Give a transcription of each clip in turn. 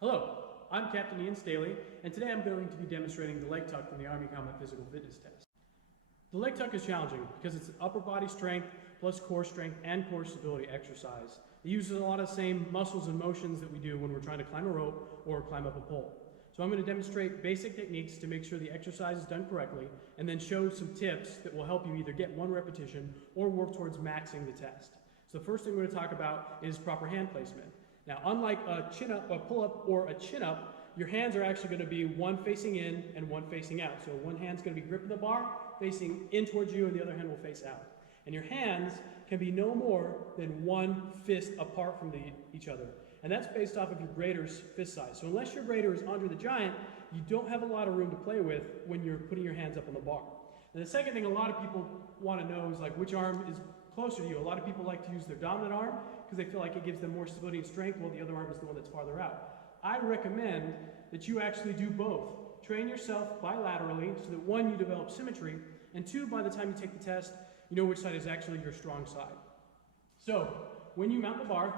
Hello, I'm Captain Ian Staley, and today I'm going to be demonstrating the leg tuck from the Army Combat Physical Fitness Test. The leg tuck is challenging because it's an upper body strength plus core strength and core stability exercise. It uses a lot of the same muscles and motions that we do when we're trying to climb a rope or climb up a pole. So I'm going to demonstrate basic techniques to make sure the exercise is done correctly, and then show some tips that will help you either get one repetition or work towards maxing the test. So the first thing we're going to talk about is proper hand placement. Now, unlike a chin-up, a pull-up, or a chin-up, your hands are actually going to be one facing in and one facing out. So one hand's going to be gripping the bar, facing in towards you, and the other hand will face out. And your hands can be no more than one fist apart from each other. And that's based off of your greater's fist size. So unless your greater is Andre the Giant, you don't have a lot of room to play with when you're putting your hands up on the bar. And the second thing a lot of people want to know is like which arm is closer to you. A lot of people like to use their dominant arm because they feel like it gives them more stability and strength, while the other arm is the one that's farther out. I recommend that you actually do both. Train yourself bilaterally so that one, you develop symmetry, and two, by the time you take the test, you know which side is actually your strong side. So, when you mount the bar,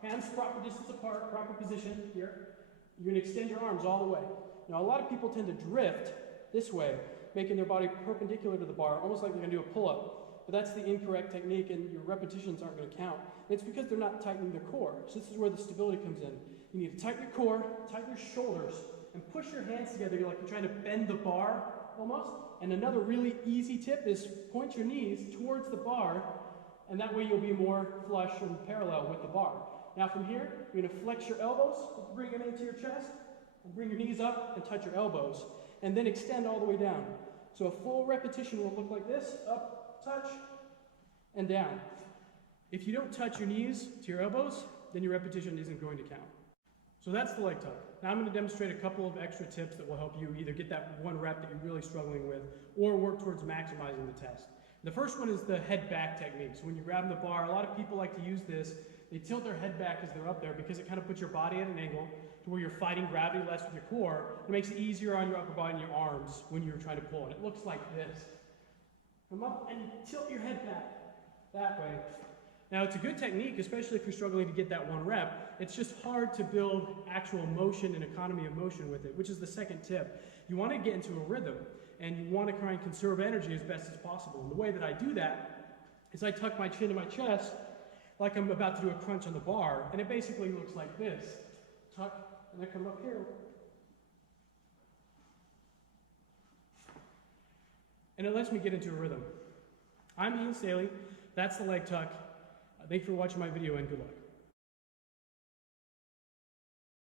hands proper distance apart, proper position here, you're going to extend your arms all the way. Now, a lot of people tend to drift this way, making their body perpendicular to the bar, almost like they're going to do a pull-up. But that's the incorrect technique, and your repetitions aren't going to count. And it's because they're not tightening their core. So this is where the stability comes in. You need to tighten your core, tighten your shoulders, and push your hands together like you're trying to bend the bar almost. And another really easy tip is point your knees towards the bar, and that way you'll be more flush and parallel with the bar. Now from here, you're going to flex your elbows, bring them into your chest, and bring your knees up and touch your elbows, and then extend all the way down. So a full repetition will look like this: up, touch, and down. If you don't touch your knees to your elbows, then your repetition isn't going to count. So that's the leg tuck. Now I'm going to demonstrate a couple of extra tips that will help you either get that one rep that you're really struggling with or work towards maximizing the test. The first one is the head back technique. So when you're grabbing the bar, a lot of people like to use this. They tilt their head back as they're up there because it kind of puts your body at an angle to where you're fighting gravity less with your core. It makes it easier on your upper body and your arms when you're trying to pull. And it looks like this. Come up and tilt your head back that way. Now, it's a good technique, especially if you're struggling to get that one rep. It's just hard to build actual motion and economy of motion with it, which is the second tip. You want to get into a rhythm, and you want to try and conserve energy as best as possible. And the way that I do that is I tuck my chin to my chest like I'm about to do a crunch on the bar, and it basically looks like this. Tuck, and I come up here. And it lets me get into a rhythm. I'm Ian Staley. That's the leg tuck. Thank you for watching my video, and good luck.